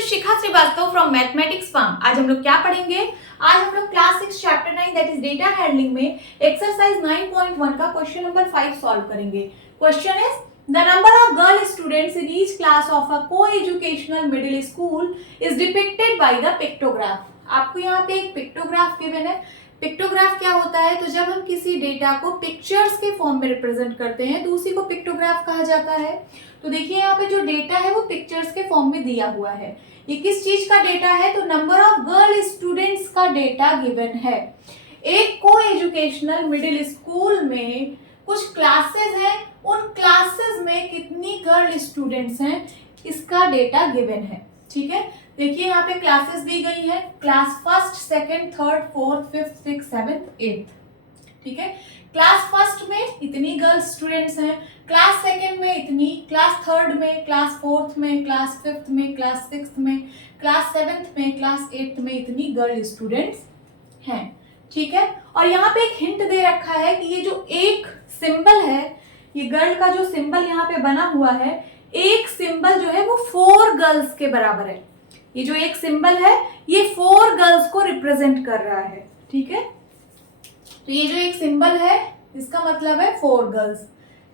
Is Shikha Srivastava from mathematics farm. आज हम लोग क्या पढ़ेंगे? आज हम लोग class 6 chapter 9 that is data handling में एक्सरसाइज 9.1 का क्वेश्चन नंबर 5 सॉल्व करेंगे। Question is the number of girl students in each class of a co-educational middle school is depicted by the pictograph. आपको यहाँ पे एक पिक्टोग्राफ गिवन है। Pictograph क्या होता है? तो जब हम किसी डेटा को पिक्चर्स के फॉर्म में रिप्रेजेंट करते हैं तो उसी को पिक्टोग्राफ कहा जाता है। तो देखिए यहाँ पे जो डेटा है वो पिक्चर्स के फॉर्म में दिया हुआ है। ये किस चीज का डेटा है? तो नंबर ऑफ गर्ल स्टूडेंट्स का डेटा गिवन है। एक को एजुकेशनल मिडिल स्कूल में कुछ क्लासेस हैं, उन क्लासेस में कितनी गर्ल स्टूडेंट्स हैं इसका डेटा गिवन है। ठीक है, देखिए यहाँ पे क्लासेस दी गई है, class first, second, third, fourth, fifth, six, seventh, eighth. ठीक है, क्लास फर्स्ट में इतनी गर्ल्स स्टूडेंट्स हैं, क्लास सेकंड में इतनी, क्लास थर्ड में, क्लास फोर्थ में, क्लास फिफ्थ में, क्लास सिक्स्थ में, क्लास सेवेंथ में, क्लास एट्थ में इतनी गर्ल स्टूडेंट्स हैं। ठीक है, और यहाँ पे एक हिंट दे रखा है कि ये जो एक सिंबल है, ये गर्ल का जो सिंबल यहाँ पे बना हुआ है, एक सिंबल जो है वो 4 गर्ल्स के बराबर है। ये जो एक सिंबल है ये 4 गर्ल्स को रिप्रेजेंट कर रहा है। ठीक है, तो ये जो एक सिंबल है इसका मतलब है 4 गर्ल्स,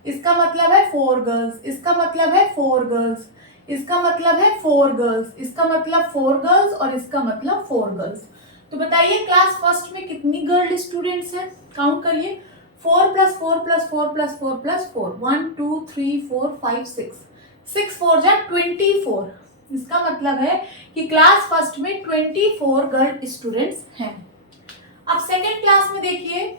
इसका मतलब है 4 गर्ल्स, इसका मतलब है 4 गर्ल्स, इसका मतलब है 4 गर्ल्स, इसका मतलब 4 गर्ल्स और इसका मतलब 4 गर्ल्स। तो बताइए क्लास फर्स्ट में कितनी गर्ल स्टूडेंट्स हैं? काउंट करिए, 4 + 4 + 4 + 4 + 4, 1 2 3 4 5 6, 6 4 जा 24। इसका मतलब है कि क्लास फर्स्ट में 24 गर्ल स्टूडेंट्स हैं। अब सेकेंड क्लास में देखिए,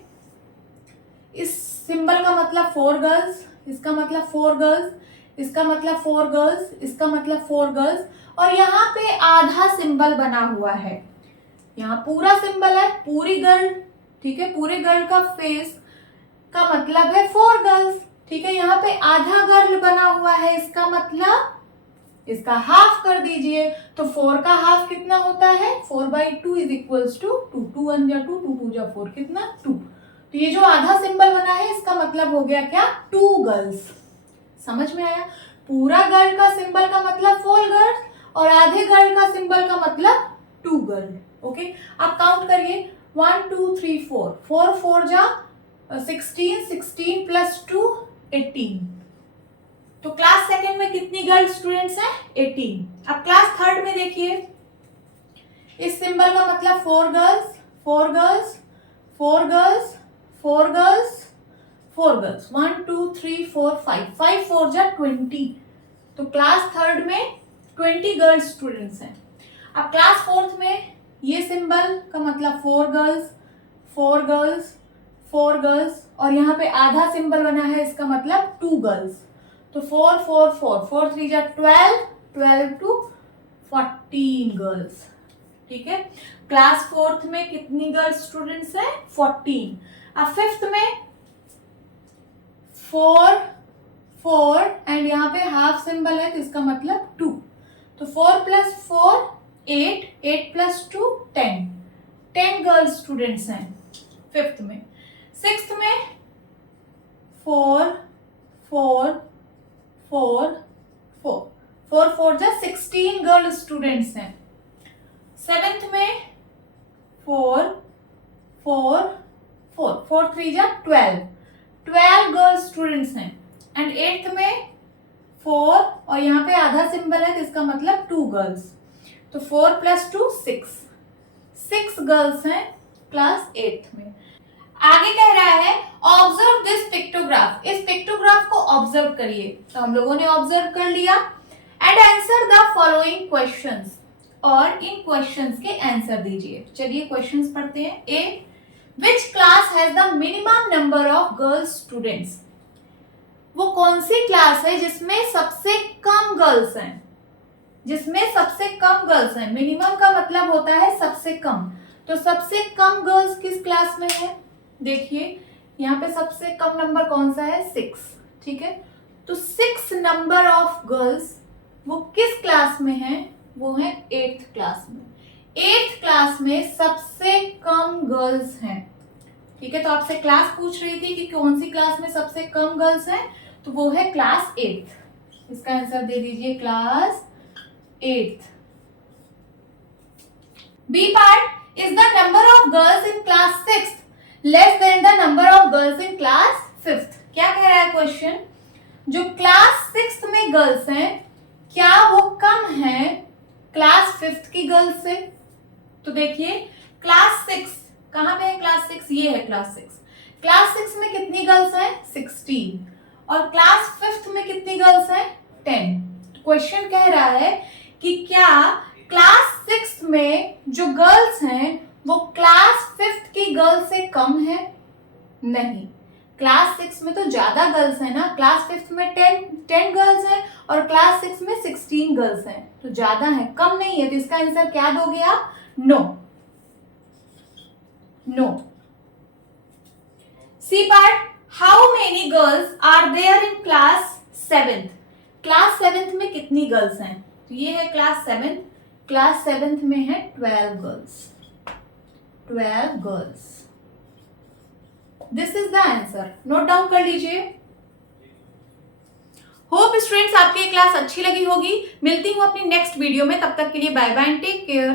इस सिंबल का मतलब 4 गर्ल्स, इसका मतलब 4 गर्ल्स, इसका मतलब 4 गर्ल्स, इसका मतलब 4 गर्ल्स, और यहाँ पे आधा सिंबल बना हुआ है। यहाँ पूरा सिंबल है, पूरी गर्ल। ठीक है, पूरे गर्ल का फेस का मतलब है 4 गर्ल्स। ठीक है, यहाँ पे आधा गर्ल बना हुआ है, इसका मतलब इसका हाफ कर दीजिए। तो 4 का हाफ कितना होता है? 4/2 इज इक्वल्स टू 2, 2 1 जा 2, 2 2 जा 4, कितना? 2। तो ये जो आधा सिंबल बना है इसका मतलब हो गया क्या? 2 गर्ल्स। समझ में आया? पूरा गर्ल का सिंबल का मतलब 4 गर्ल्स और आधे गर्ल का सिंबल का मतलब 2 गर्ल। ओके, आप काउंट करिए, 1 2 3 4, 4 4 जा 16, 16 + 2 18। तो क्लास सेकंड में कितनी गर्ल स्टूडेंट्स हैं? 18। अब क्लास थर्ड में देखिए, इस सिंबल का मतलब 4 girls, 4 girls, 4 girls, 4 girls, 4 girls, 1 2 3 4 5, 5 4 जा 20। तो क्लास थर्ड में 20 गर्ल स्टूडेंट्स हैं। अब क्लास फोर्थ में ये सिंबल का मतलब 4 गर्ल्स, 4 गर्ल्स, 4 गर्ल्स, और यहाँ पे आधा सिंबल बना है, इसका मतलब 2 गर्ल्स। तो 4 4 4, 4 3 जा 12, 12 to 14 गर्ल्स। ठीक है, क्लास फोर्थ में कितनी गर्ल्स स्टूडेंट्स हैं? 14। अब फिफ्थ में 4 4 एंड यहाँ पे हाफ सिंबल है तो इसका मतलब 2। तो 4 + 4 8, 8 + 2 10, 10 गर्ल्स स्टूडेंट्स हैं फिफ्थ में। सिक्स्थ में 4 4 4 4, 4 4 जा 16 गर्ल स्टूडेंट्स हैं। सेवेंथ में 4 4 4, 4 3 जा 12, 12 गर्ल स्टूडेंट्स हैं। एंड एट्थ में 4 और यहाँ पे आधा सिंबल है तो इसका मतलब 2 गर्ल्स। तो 4 + 2 6, 6 गर्ल्स हैं क्लास एट्थ में। आगे कह रहा है ऑब्जर्व दिस पिक्टोग्राफ। इस पिक्टोग्राफ को ऑब्जर्व करिए। तो हम लोगों ने ऑब्जर्व कर लिया। And answer the following questions, और इन क्वेश्चंस के आंसर दीजिए। चलिए क्वेश्चंस पढ़ते हैं। A, which class has the minimum number of girls students? वो कौन सी क्लास है जिसमें सबसे कम गर्ल्स हैं? जिसमें सबसे कम गर्ल्स हैं। मिनिमम का मतलब होता है सबसे कम। तो सबसे कम गर्ल्स किस क्लास में है? देखिए यहाँ पे सबसे कम नंबर कौन सा है? 6। ठीक है, तो 6 नंबर ऑफ गर्ल्स वो किस क्लास में है? वो है 8th क्लास में। 8th क्लास में सबसे कम गर्ल्स हैं। ठीक है, तो आपसे क्लास पूछ रही थी कि कौन सी क्लास में सबसे कम गर्ल्स हैं, तो वो है क्लास 8th। इसका आंसर दे दीजिए class 8th। B part is the number of girls in class 6th less than the number of girls in class 5th। क्या कह रहा है क्वेश्चन, जो क्लास 6th में गर्ल्स हैं क्या वो कम है क्लास 5th की गर्ल्स से। तो देखिए क्लास 6 कहां पे है, क्लास 6 ये है क्लास 6। क्लास 6 में कितनी गर्ल्स हैं 16 और क्लास 5th में कितनी गर्ल्स हैं 10। क्वेश्चन कह रहा है कि क्या क्लास 6 में जो गर्ल्स हैं वो क्लास 5th की गर्ल्स से कम है। नहीं, क्लास 6 में तो ज्यादा गर्ल्स है ना, क्लास 5th में 10 गर्ल्स हैं और क्लास 6 में 16 गर्ल्स हैं, तो ज्यादा है, कम नहीं है। तो इसका आंसर क्या दोगे आप, no. No. C part, how many girls are there in class 7th। Class 7th में कितनी गर्ल्स हैं, तो ये है क्लास 7th, क्लास 7th में है 12 girls. 12 girls, this is the answer, note down कर लीजिए। होप स्टूडेंट्स आपकी क्लास अच्छी लगी होगी। मिलती हूँ अपनी नेक्स्ट वीडियो में, तब तक के लिए bye bye and take care.